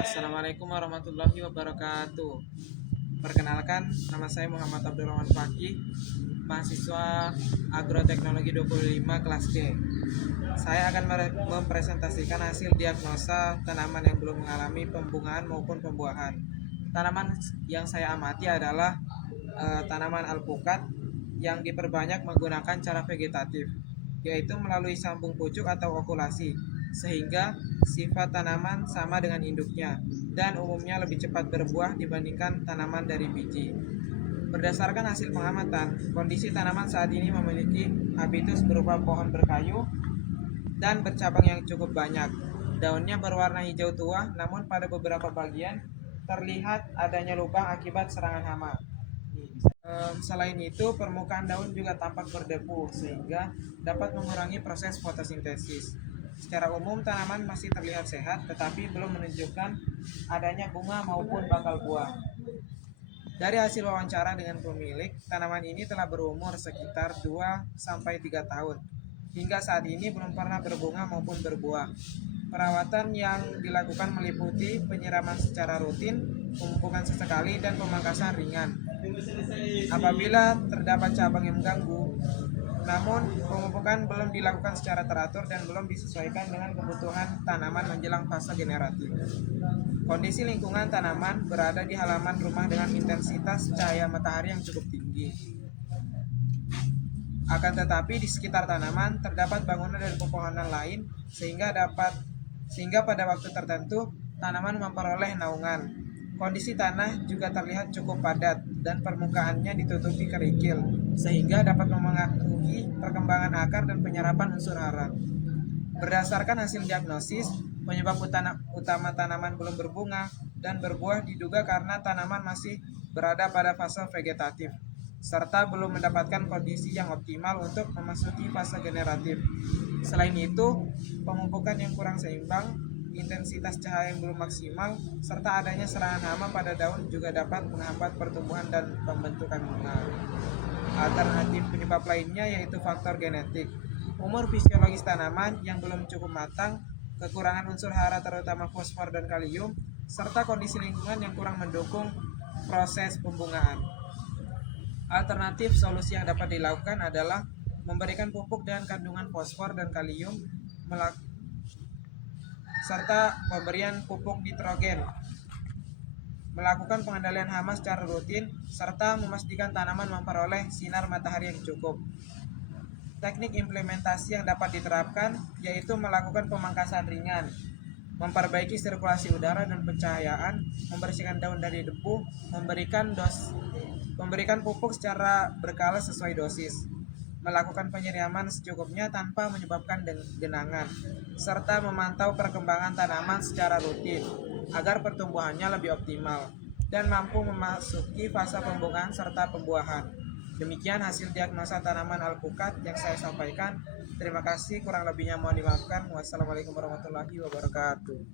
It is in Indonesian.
Assalamualaikum warahmatullahi wabarakatuh. Perkenalkan, nama saya Muhammad Abdurrahman Fakih, mahasiswa Agroteknologi 25 kelas D. Saya akan mempresentasikan hasil diagnosa tanaman yang belum mengalami pembungaan maupun pembuahan. Tanaman yang saya amati adalah tanaman alpukat yang diperbanyak menggunakan cara vegetatif, yaitu melalui sambung pucuk atau okulasi, sehingga sifat tanaman sama dengan induknya dan umumnya lebih cepat berbuah dibandingkan tanaman dari biji. Berdasarkan hasil pengamatan, kondisi tanaman saat ini memiliki habitus berupa pohon berkayu dan bercabang yang cukup banyak. Daunnya berwarna hijau tua, namun pada beberapa bagian terlihat adanya lubang akibat serangan hama. Selain itu, permukaan daun juga tampak berdebu sehingga dapat mengurangi proses fotosintesis. Secara umum, tanaman masih terlihat sehat, tetapi belum menunjukkan adanya bunga maupun bakal buah. Dari hasil wawancara dengan pemilik, tanaman ini telah berumur sekitar 2-3 tahun. Hingga saat ini belum pernah berbunga maupun berbuah. Perawatan yang dilakukan meliputi penyiraman secara rutin, pemupukan sesekali, dan pemangkasan ringan. Apabila terdapat cabang yang mengganggu, namun pemupukan belum dilakukan secara teratur dan belum disesuaikan dengan kebutuhan tanaman menjelang fase generatif. Kondisi lingkungan tanaman berada di halaman rumah dengan intensitas cahaya matahari yang cukup tinggi. Akan tetapi di sekitar tanaman terdapat bangunan dan pepohonan lain sehingga pada waktu tertentu tanaman memperoleh naungan. Kondisi tanah juga terlihat cukup padat dan permukaannya ditutupi kerikil sehingga dapat memengaruhi perkembangan akar dan penyerapan unsur hara. Berdasarkan hasil diagnosis, penyebab utama tanaman belum berbunga dan berbuah diduga karena tanaman masih berada pada fase vegetatif serta belum mendapatkan kondisi yang optimal untuk memasuki fase generatif. Selain itu, pemupukan yang kurang seimbang, intensitas cahaya yang belum maksimal, serta adanya serangan hama pada daun juga dapat menghambat pertumbuhan dan pembentukan bunga. Alternatif penyebab lainnya yaitu faktor genetik, umur fisiologis tanaman yang belum cukup matang, kekurangan unsur hara terutama fosfor dan kalium, serta kondisi lingkungan yang kurang mendukung proses pembungaan. Alternatif solusi yang dapat dilakukan adalah memberikan pupuk dengan kandungan fosfor dan kalium serta pemberian pupuk nitrogen, melakukan pengendalian hama secara rutin, serta memastikan tanaman memperoleh sinar matahari yang cukup. Teknik implementasi yang dapat diterapkan yaitu melakukan pemangkasan ringan, memperbaiki sirkulasi udara dan pencahayaan, membersihkan daun dari debu, memberikan pupuk secara berkala sesuai dosis, melakukan penyiraman secukupnya tanpa menyebabkan genangan, serta memantau perkembangan tanaman secara rutin agar pertumbuhannya lebih optimal dan mampu memasuki fase pembungaan serta pembuahan. Demikian hasil diagnosa tanaman alpukat yang saya sampaikan. Terima kasih, kurang lebihnya mohon dimaafkan. Wassalamualaikum warahmatullahi wabarakatuh.